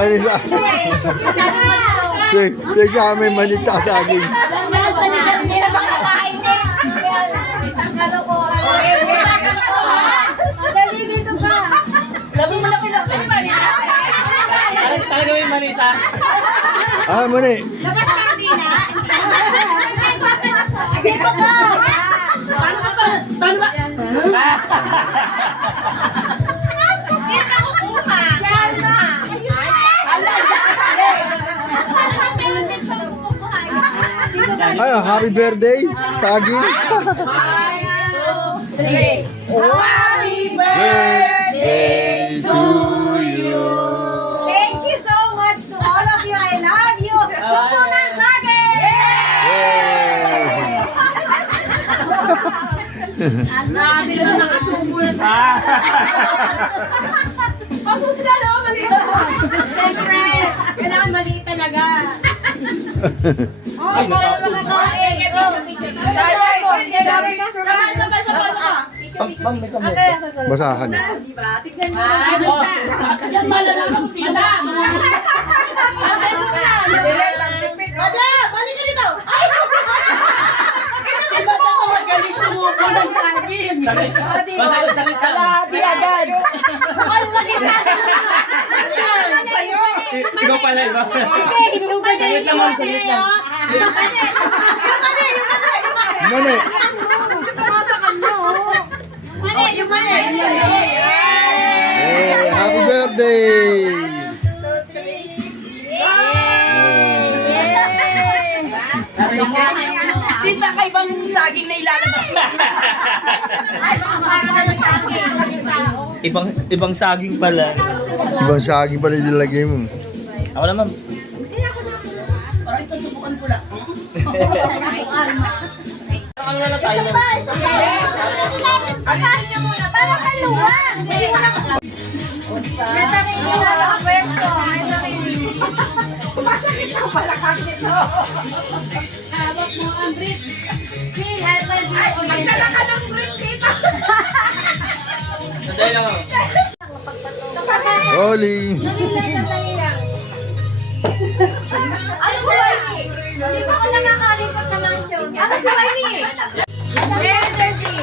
Manisa. Sa amin, manita sa akin. Hindi na makakain din. Madali dito ka. Labi mo lang pinapin. Talaga yung manisa. Ah, mani. Labas ka din na. Dito ka. Paano ba? Sino ka kukuha? Yalma. Ay, happy birthday, Sagi. Happy Birthday to you. Thank you so much to all of you. I love you. Supunan Sagi! Grabe na nakasumbulan. Pasok sila no, maliit. Siyempre, kailangan maliit talaga. Oh, para makakain. Basahan. Tignan mo. Yan malalaman mo sila. Madam, balik ka dito. Ay! Ba't ako magaling sumuko ng saging? Masakit ka lang. Di agad. Ay, mag-isa. Ikaw pala, iba? Okay, hinuban niya. Saglit lang, ma'am, saglit lang. Mani. Yung mani. Hey, happy birthday. Sin ba kaibang saging na ilalabas? Ay, baka para naman sa akin. Ibang saging pala. Ibang Sagi pala nilagay mo. Ako naman. Parang ito subukan ko lang. Ano na tayo? Pagkain niyo muna, para kaluwan. Hindi mo lang. Nasarili mo na ang pwesto. May sarili. Sumasakit na pala kami nito. Hawak mo ang brief. Ay, magdala ka ng brief dito. Sandali lang ako. Rolling. Dali lang. Ano sa Waini? Hindi pa ako nakakalikot na mansion. Ano sa Waini? Very dirty.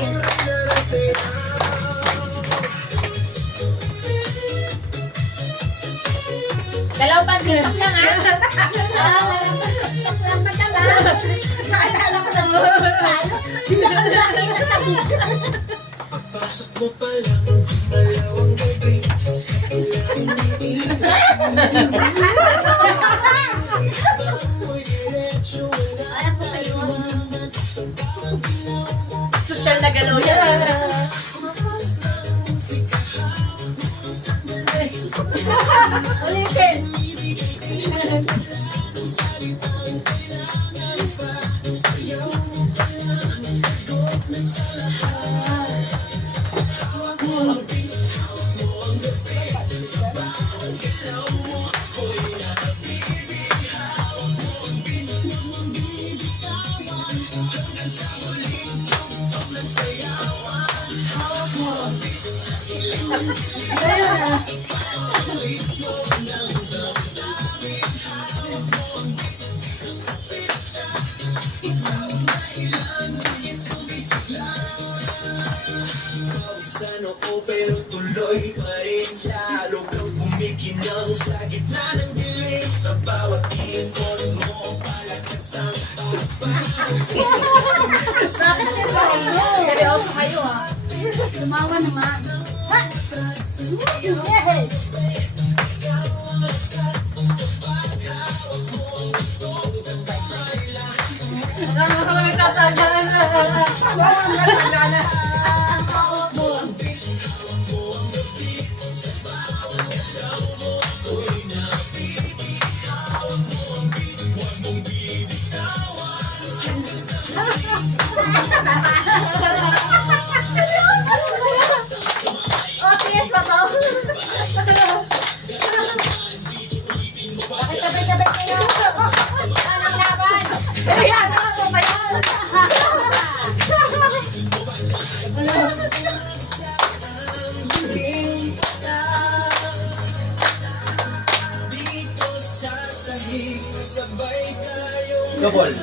Dalaw pa TikTok lang ha? TikTok lang matama. Saalala ko ng pinakalaki na sa video. Pasok mo pa lang, malawang gabi sa ilalim ng ilaw. Ako'y diretso, wala iwanan sa bawat ilaw mo. Social na galaw yan. Ulitin. Sana o pero tuloy pa rin, lalo kang kumikinang sa gitna ng dilim. Sa bawat ikot mo, palakasang Seryoso kayo ha? Lumawa naman. Ha? Yay! OTS ba to? Bakit sabay-sabay kayo? Anong laban? Ayan, ano ba yan? Double.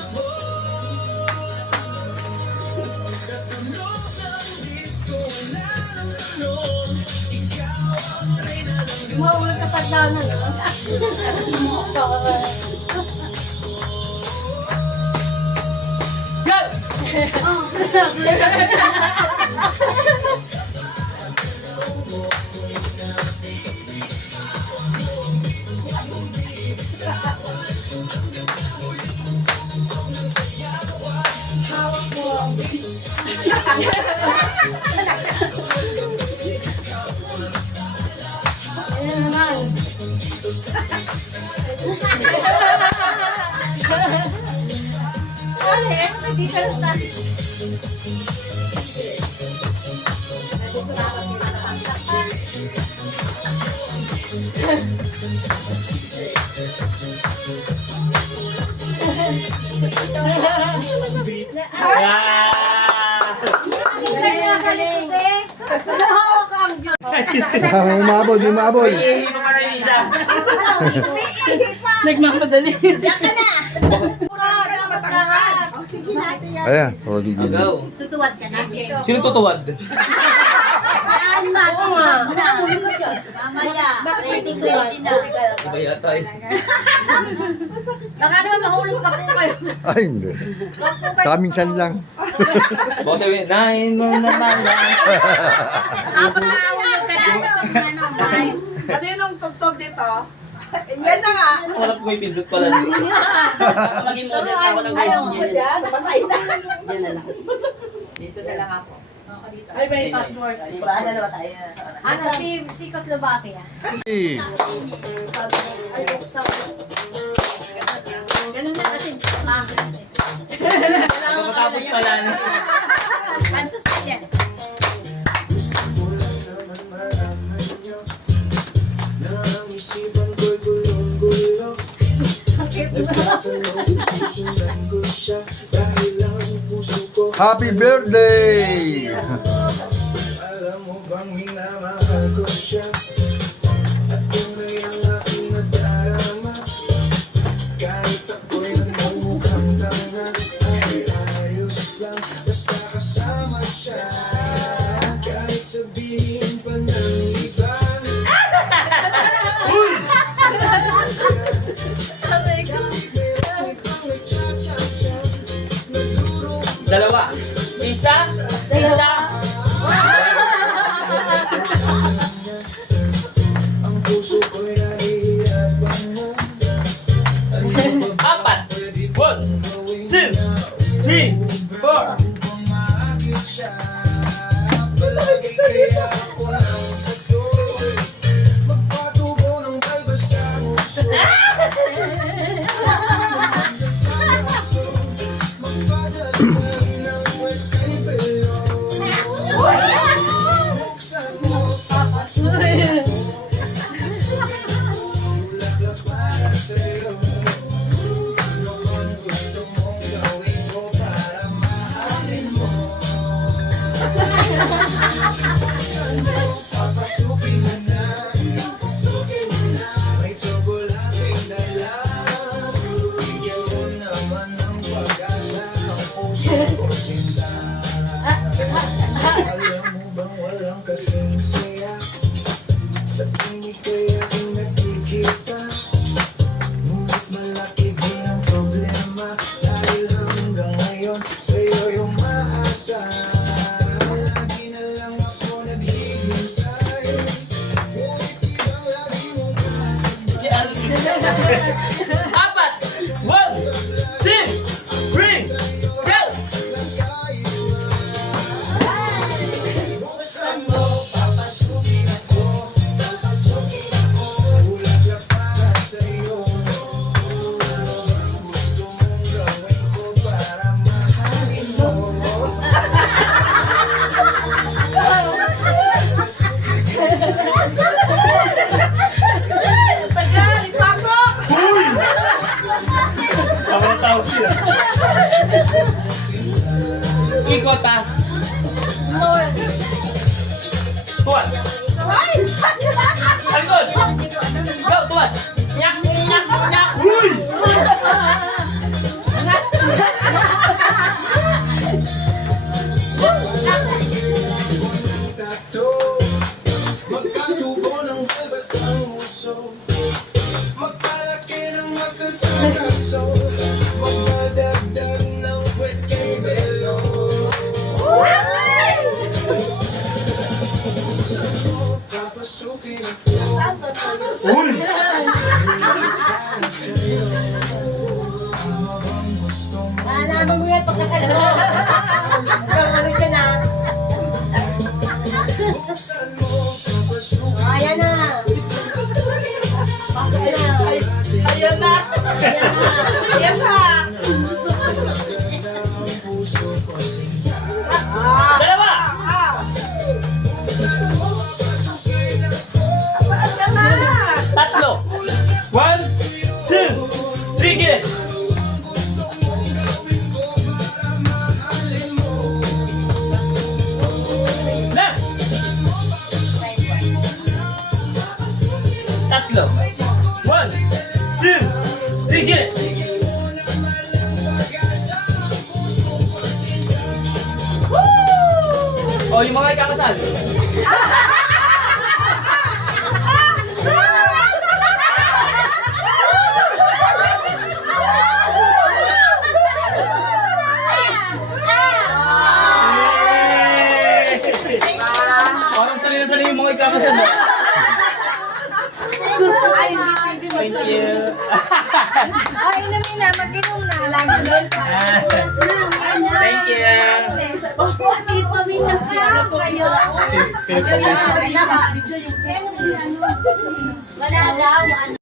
Mawala ka pagdanan. Go! Ayan naman. Hindi ka na. Umabol, umabol. Iihi pa pala yung isa. Nagmamadali. Ayan, o, di din. Go. Tutuwad ka na. Sino tutuwad? Saan ba? Mamaya. Ready na. Iba yata eh. Baka naman mahulog ka po kayo. Ay, hindi. Saka minsan lang. Baka sabihin, nahin mo naman lang. Pag nahulog ka na. Ano yun ang tugtog dito? Yan na nga. Wala po may pindot pala. Maging model ka, walang ganyan. Yan, napatay na. Yan na lang. Dito na lang ako. Ay, may password. Diba? Ano ba tayo? Ano, si Czechoslovakia. Hey. Ganun na kasi. Matapos pala na. Ang susunod. Isipan ko'y gulong-gulo. Nagtatanong kung susundan ko siya dahil lang ang puso ko. Happy birthday! Alam mo bang minamahal ko siya at tunay ang aking nadarama. Kahit ako'y namumukhang tanga ay ayos lang basta kasama siya. Kahit sabihin pa ng iba Dalawa. Isa. Isa. ang puso ko'y nahihirapan na. Apat. 1, 2, 3, 4. Pumahagis siya. Palagi kaya ako ng patuloy magpatubo ng balbas sa puso. Magpadagdag ng wet kay Belo. Buksan mo, papasukin mo. Bulaklak para sa'yo. Ano man gusto mong gawin ko para mahalin mo. Buksan mo, papasukin mo na. May tsokolating dala. Bigyan mo naman ng pag-asa ang puso ko sinta. Alam mo bang walang kasing saya sa tinig kay aking nakikita. Ngunit malaki din ang problema dahil hanggang ngayon sa'yo yung maasa. Lagi na lang ako naghihintay, ngunit ibang lagi mong kasabay. Apat. 1, 2, 3, go! Buksan mo, papasukin ako. Papasukin ako. Bulaklak para sa'yo. Ano ang gusto mong gawin ko para mahalin mo? Tagal, ipasok! Tama na tawag sila. Ikot ah. Tuwan. Alikod. Go, tuwan. Nyak, nyak, nyak. Uy! Malalaman mo yan pagkakalawa. Ano ka na? Ayan na. Pasok na. Ayan na. Ayan na. Ayan na. Dalawa! Saan ka na? Tatlo! 1, 2, 3, get it! Last! Tatlo! 1, 2, 3, get it! Oh, yung mga ikakasal. Parang sanay yung mga ikakasal. Ay, hindi pwede Thank you. Ay, inumin na. Mag-inom na. Lagi doon. Thank you. Opo, pamisan siya kayo. Pinagpawisan. Wala daw.